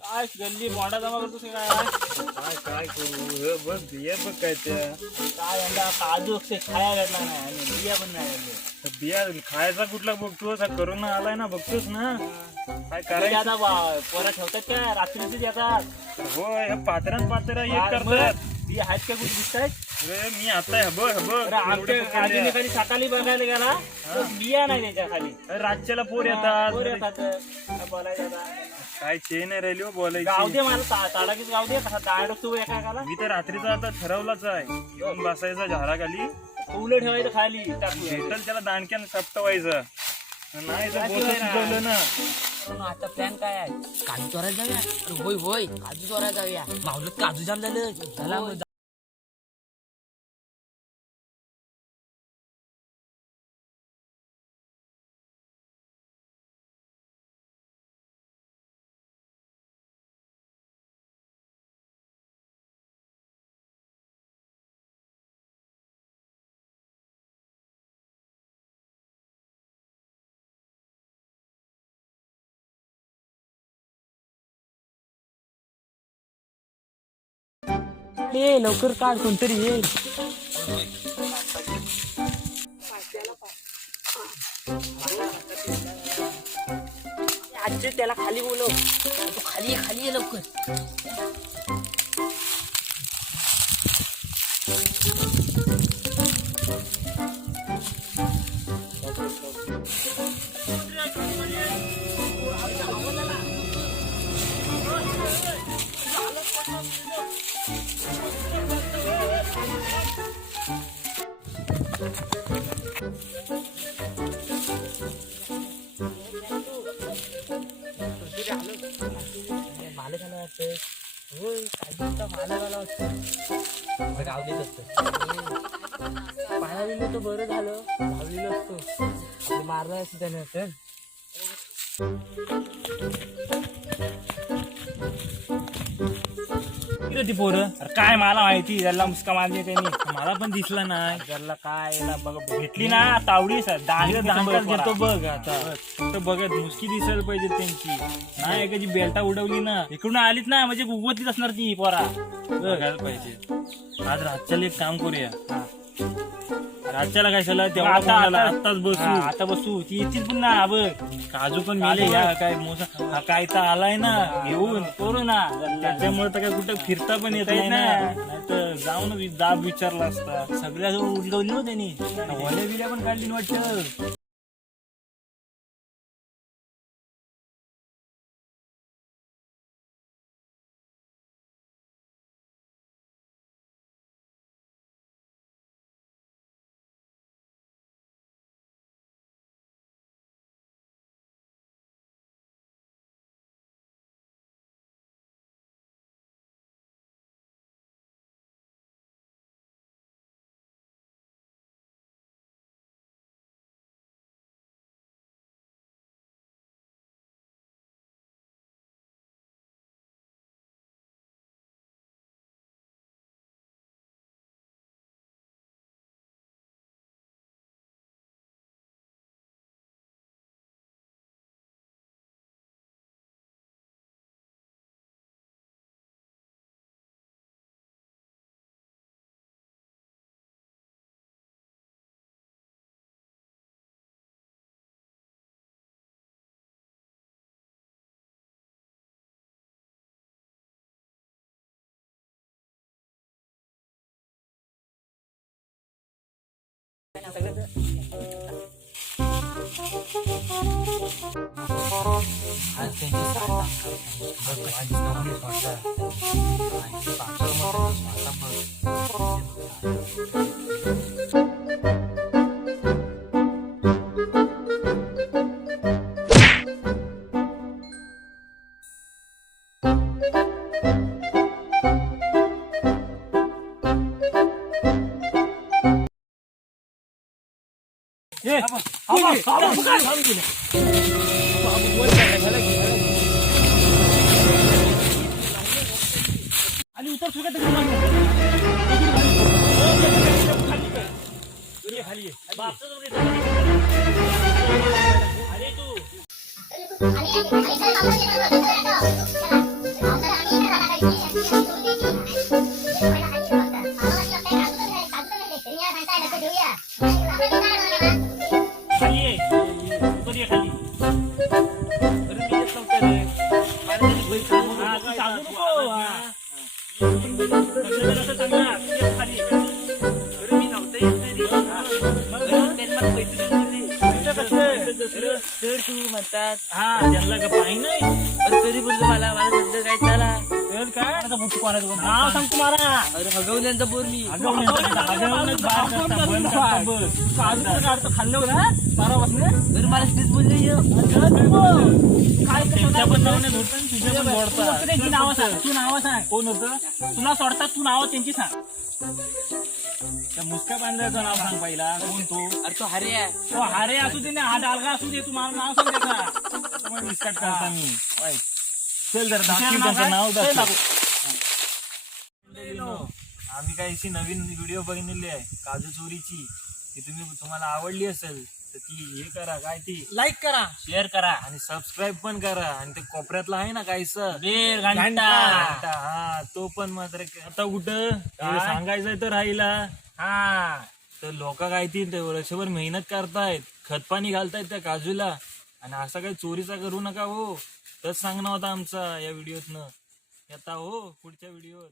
काय गल्ली मोठा जमा करतोस काय काय काय करू बघ बिया बघ काय त्या काय यंदा काजू खाया भेटला नाही आणि बिया पण नाही भेटले. बिया खायचा कुठला बघतोस करोना आलाय ना बघतोस ना काय तरी करायचं आता पोरा ठेवतात काय रात्रीच येतात. होय हे पात्रां पात्रा एक मग करतात बिया आहेत का कुठे दिसतायत. अरे मी आता हे बघ अरे आमच्या आजीने खाली सकाळी बघायला गेला तर बिया नाही त्याच्या खाली. रातच्याला पोर येतात पोर येतात. काय बोलायचं आता. काय चेन नाही राहिली हो गाव बोलायची दे मला ताडाकीच गाव दे कसा डायरेक्ट तू एका एकाला मी तर रात्रीचा आता ठरवलाच आहे येऊन बसायचा झाडाखाली फुलं ठेवायचं खाली टाकून. भेटल त्याला दांडक्यानं सपटवायचं नाही तर बोट सुचवलं ना. आता प्लॅन काय आहे? काजू चोरायला जाऊया. अरे होय होय काजू चोरायला जाऊया. मावलत काजू जाम झालं. चला मग लवकर काढ कोणतरी येईल. आजी त्याला खाली बोलव. तू खाली खाली ये लवकर. मालक आला वाटतं. होय काजूचा मालक आला वाटतं. गावलीच असतं. पाहायला गेलं तर बरं झालं. गावलेलं असतो मारलं असतं त्याने वाटतं. ती पोरं काय मला माहिती त्याला मुसका मारली त्यांनी. मला पण दिसला नाही त्याला काय बघ भेटली ना तावडी घेतो बघ आता फक्त बघत मुसकी दिसायला पाहिजे त्यांची नाही एखादी बेल्टा उडवली ना इकडून आलीच ना म्हणजे उगवतीच असणार ती पोरा. बघायला पाहिजे. आज रातच्याला एक काम करूया रातच्याला काय झालं तेव्हा आताच बसू आता बसू ती येतील पुन्हा बघ. काजू पण मिळे या काय मोसा हा काय तर आलाय ना घेऊन करू ना त्याच्यामुळे तर काय कुठं फिरता पण येत नाही ना नाहीतर जाऊन दाब विचारला असता. सगळ्याजवळ उलगवली हो त्यांनी. वल्या बिल्या पण काढली वाटतं. आणि उतर बापचं दोघे अरे तू खाली ये उतर ये खाली अरे मी येत नव्हतं रे माझ्या घरी काम होतं. हा, तू सांगू नको हा. कसं सांगणार तू ये खाली अरे मी नव्हतं येत नाही रे. अरे त्यांनी मला पैसे दिले. सर तू म्हणतात हा त्यांना का पाहिजे नाही अरे तरी बोलतो मला सध्या काय झाला तर काय आता बुट्टू कोणाचं नाव सांग तुम्हाला अरे हगवल्यांचा बोर मी काढतो खाल्लं ना बारापासून अरे मला तेच बोलले काय त्यांच्या पण नावाने धरतो आणि तुझ्या पण जोडतात. त्यांची नावं सांग तू नावं सांग कोण होतं तुला सोडतात तू नावं त्यांची सांग त्या मुसक्या पांढऱ्याचं नाव सांग पहिला कोण तो अरे तो हरे आहे तो हारे असू दे ना हा डालगा असू दे तुम्हाला नाव सांग त्याचा त्यामुळे डिस्कट करता मी वाईट. चल जरा दुसरं दाखव नाव त्याचं काय? नाव चल दाखव. दाखव. आम्ही काही अशी नवीन व्हिडिओ बघितलेली आहे काजू चोरीची ती तुम्हाला आवडली असेल तर ती हे करा काय ती लाईक करा शेअर करा आणि सबस्क्राईब पण करा आणि ते कोपऱ्यातला आहे ना काहीसं बेल घंटा हा तो पण मात्र आता कुठं हे सांगायचंय तर राहिला हा तर लोक काय ती ते वर्षभर मेहनत करतायत खत पाणी घालतायत त्या काजूला आणि असा काही चोरीचा करू नका हो तच सांगणं होता आमचा या व्हिडिओतनं येता हो पुढच्या व्हिडिओत.